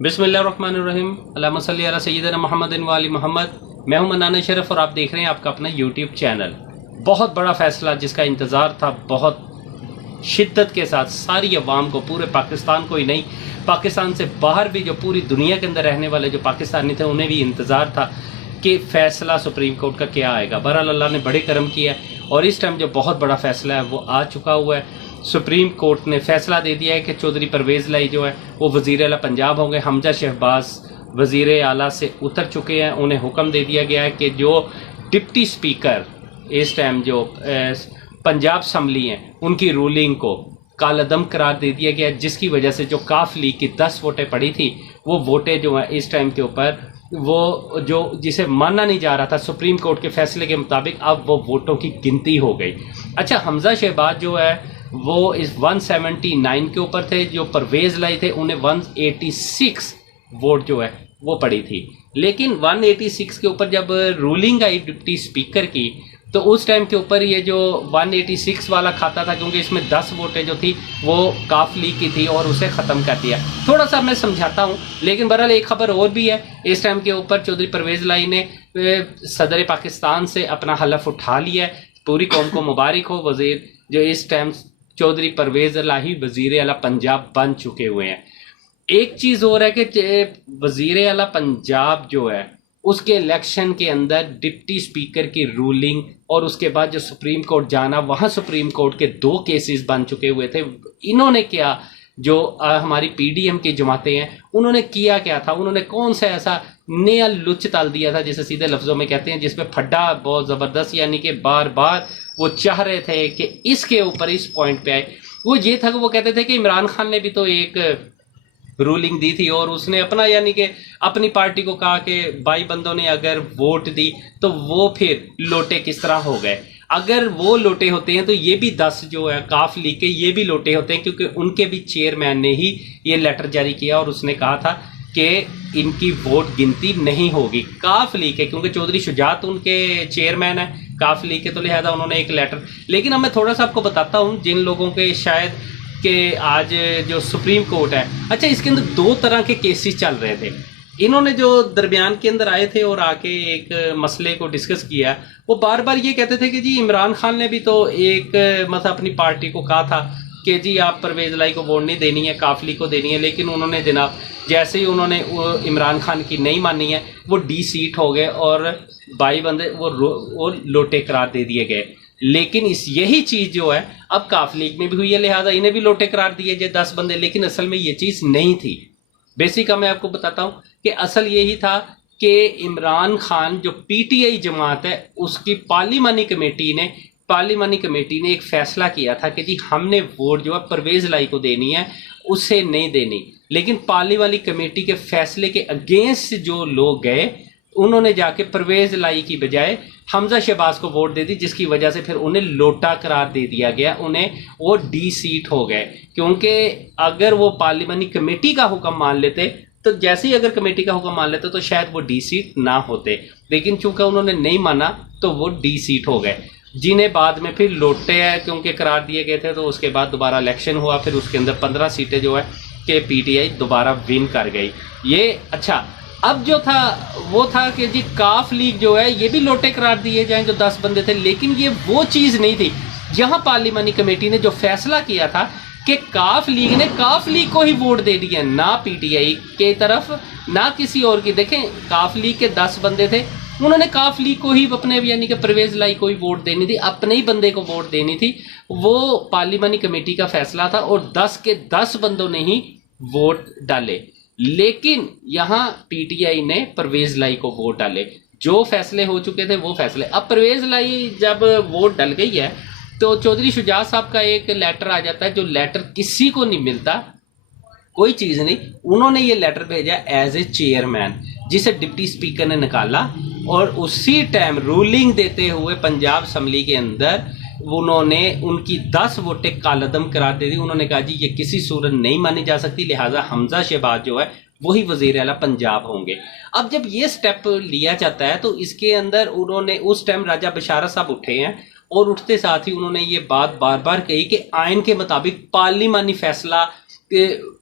بسم اللہ الرحمن الرحیم، اللہم صلی علی سیدنا محمد و آل محمد۔ میں ہوں منان شرف اور آپ دیکھ رہے ہیں آپ کا اپنا یوٹیوب چینل۔ بہت بڑا فیصلہ جس کا انتظار تھا بہت شدت کے ساتھ ساری عوام کو، پورے پاکستان کو ہی نہیں، پاکستان سے باہر بھی جو پوری دنیا کے اندر رہنے والے جو پاکستانی تھے انہیں بھی انتظار تھا کہ فیصلہ سپریم کورٹ کا کیا آئے گا۔ بہرحال اللہ نے بڑے کرم کیا ہے اور اس ٹائم جو بہت بڑا فیصلہ ہے وہ آ چکا ہوا ہے۔ سپریم کورٹ نے فیصلہ دے دیا ہے کہ چودھری پرویز لائی جو ہے وہ وزیر اعلیٰ پنجاب ہوں گے۔ حمزہ شہباز وزیر اعلیٰ سے اتر چکے ہیں، انہیں حکم دے دیا گیا ہے کہ جو ڈپٹی سپیکر اس ٹائم جو پنجاب اسمبلی ہیں ان کی رولنگ کو کالعدم قرار دے دیا گیا، جس کی وجہ سے جو کاف لیگ کی 10 ووٹیں پڑی تھی وہ ووٹیں جو ہیں اس ٹائم کے اوپر وہ جو جسے مانا نہیں جا رہا تھا سپریم کورٹ کے فیصلے کے مطابق اب وہ ووٹوں کی گنتی ہو گئی۔ اچھا، حمزہ شہباز جو ہے وہ اس 179 کے اوپر تھے، جو پرویز لائی تھے انہیں 186 ووٹ جو ہے وہ پڑی تھی، لیکن 186 کے اوپر جب رولنگ آئی ڈپٹی سپیکر کی تو اس ٹائم کے اوپر یہ جو 186 والا کھاتا تھا، کیونکہ اس میں 10 ووٹیں جو تھی وہ کاف لیگ کی تھی اور اسے ختم کر دیا۔ تھوڑا سا میں سمجھاتا ہوں، لیکن بہرحال ایک خبر اور بھی ہے اس ٹائم کے اوپر، چودھری پرویز لائی نے صدر پاکستان سے اپنا حلف اٹھا لیا ہے۔ پوری قوم کو مبارک ہو، وزیر جو اس ٹائم چودھری پرویز لائی وزیر اعلیٰ پنجاب بن چکے ہوئے ہیں۔ ایک چیز اور ہے کہ وزیر اعلیٰ پنجاب جو ہے اس کے الیکشن کے اندر ڈپٹی سپیکر کی رولنگ اور اس کے بعد جو سپریم کورٹ جانا، وہاں سپریم کورٹ کے 2 کیسز بن چکے ہوئے تھے۔ انہوں نے کیا، جو ہماری پی ڈی ایم کی جماعتیں ہیں انہوں نے کیا تھا، انہوں نے کون سا ایسا نیا لچ تال دیا تھا جسے سیدھے لفظوں میں کہتے ہیں، جس پہ پھڈا بہت زبردست، یعنی کہ بار بار وہ چاہ رہے تھے کہ اس کے اوپر اس پوائنٹ پہ آئے۔ وہ یہ تھا کہ وہ کہتے تھے کہ عمران خان نے بھی تو ایک رولنگ دی تھی اور اس نے اپنا یعنی کہ اپنی پارٹی کو کہا کہ 22 بندوں نے اگر ووٹ دی تو وہ پھر لوٹے کس طرح ہو گئے۔ اگر وہ لوٹے ہوتے ہیں تو یہ بھی 10 جو ہے کاف لیگ کے یہ بھی لوٹے ہوتے ہیں، کیونکہ ان کے بھی چیئرمین نے ہی یہ لیٹر جاری کیا اور اس نے کہا تھا کہ ان کی ووٹ گنتی نہیں ہوگی۔ کاف لیگ ہے، کیونکہ چودھری شجاعت ان کے چیئرمین ہیں کاف لیگ کے، تو لہذا انہوں نے ایک لیٹر۔ لیکن اب میں تھوڑا سا آپ کو بتاتا ہوں جن لوگوں کے شاید کہ آج جو سپریم کورٹ ہے، اچھا اس کے اندر 2 طرح کے کیسز چل رہے تھے۔ انہوں نے جو درمیان کے اندر آئے تھے اور آ کے ایک مسئلے کو ڈسکس کیا، وہ بار بار یہ کہتے تھے کہ جی عمران خان نے بھی تو ایک مطلب اپنی پارٹی کو کہا تھا کہ جی آپ پرویز لائی کو ووٹ نہیں دینی ہے، کاف لیگ کو دینی ہے، لیکن انہوں نے جناب جیسے ہی انہوں نے عمران خان کی نہیں مانی ہے وہ ڈی سیٹ ہو گئے اور 22 بندے وہ لوٹے قرار دے دیے گئے۔ لیکن یہی چیز جو ہے اب کاف لیگ میں بھی ہوئی ہے، لہٰذا انہیں بھی لوٹے قرار دیے جائے 10 بندے، لیکن اصل میں یہ چیز نہیں تھی۔ بیسک میں آپ کو بتاتا ہوں کہ اصل یہی تھا کہ عمران خان جو پی ٹی آئی جماعت ہے اس کی پارلیمانی کمیٹی نے ایک فیصلہ کیا تھا کہ جی ہم نے ووٹ جو ہے پرویز لائی کو دینی ہے، اسے نہیں دینی، لیکن پارلیمانی کمیٹی کے فیصلے کے اگینسٹ جو لوگ گئے انہوں نے جا کے پرویز لائی کی بجائے حمزہ شہباز کو ووٹ دے دی، جس کی وجہ سے پھر انہیں لوٹا قرار دے دیا گیا، انہیں وہ ڈی سیٹ ہو گئے۔ کیونکہ اگر وہ پارلیمانی کمیٹی کا حکم مان لیتے تو جیسے ہی اگر کمیٹی کا حکم مان لیتے تو شاید وہ ڈی سیٹ نہ ہوتے، لیکن چونکہ انہوں نے نہیں مانا تو وہ ڈی سیٹ ہو گئے، جنہیں بعد میں پھر لوٹے کیونکہ قرار دیے گئے تھے، تو اس کے بعد دوبارہ الیکشن ہوا، پھر اس کے اندر 15 سیٹیں جو ہے کہ پی ٹی آئی دوبارہ ون کر گئی۔ یہ اچھا اب جو تھا وہ تھا کہ جی کاف لیگ جو ہے یہ بھی لوٹے قرار دیے جائیں جو 10 بندے تھے، لیکن یہ وہ چیز نہیں تھی۔ یہاں پارلیمانی کمیٹی نے جو فیصلہ کیا تھا کہ کاف لیگ نے کاف لیگ کو ہی ووٹ دے دیا، نہ پی ٹی آئی کی طرف نہ کسی اور کی۔ دیکھیں کاف لیگ کے 10 بندے تھے، انہوں نے کاف لیگ کو ہی اپنے یعنی کہ پرویز لائی کو ہی ووٹ دینی تھی، اپنے ہی بندے کو ووٹ دینی تھی، وہ پارلیمانی کمیٹی کا فیصلہ تھا اور 10 کے 10 بندوں نے ہی ووٹ ڈالے۔ لیکن یہاں پی ٹی آئی نے پرویز لائی کو ووٹ ڈالے، جو فیصلے ہو چکے تھے وہ فیصلے۔ اب پرویز لائی جب ووٹ ڈل گئی ہے تو چودھری شجاعت صاحب کا ایک لیٹر آ جاتا ہے، جو لیٹر کسی کو نہیں ملتا، کوئی چیز نہیں، انہوں نے یہ لیٹر بھیجا ایز اے چیئرمین، جسے ڈپٹی سپیکر نے نکالا اور اسی ٹائم رولنگ دیتے ہوئے پنجاب اسمبلی کے اندر انہوں نے ان کی 10 ووٹیں کالعدم قرار دے دی۔ انہوں نے کہا جی یہ کسی صورت نہیں مانی جا سکتی، لہٰذا حمزہ شہباز جو ہے وہی وزیر اعلیٰ پنجاب ہوں گے۔ اب جب یہ سٹیپ لیا جاتا ہے تو اس کے اندر انہوں نے اس ٹائم راجہ بشارت صاحب اٹھے ہیں اور اٹھتے ساتھ ہی انہوں نے یہ بات بار بار کہی کہ آئین کے مطابق پارلیمانی فیصلہ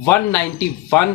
191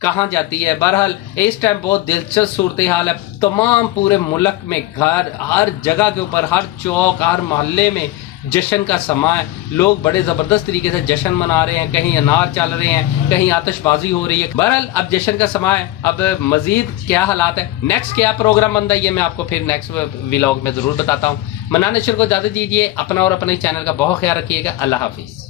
کہاں جاتی ہے. بہرحال اس ٹائم بہت دلچسپ صورتحال ہے. تمام پورے ملک میں گھر ہر جگہ کے اوپر ہر چوک ہر محلے میں جشن کا سما ہے. لوگ بڑے زبردست طریقے سے جشن منا رہے ہیں. کہیں انار چل رہے ہیں, کہیں آتش بازی ہو رہی ہے. بہرحال اب جشن کا سما ہے. اب مزید کیا حالات ہے, نیکسٹ کیا پروگرام بنتا ہے, یہ میں آپ کو پھر نیکسٹ ولاگ میں ضرور بتاتا ہوں. منان نشر کو اجازت دیجیے. اپنا اور اپنے چینل کا بہت خیال رکھیے گا. اللہ حافظ.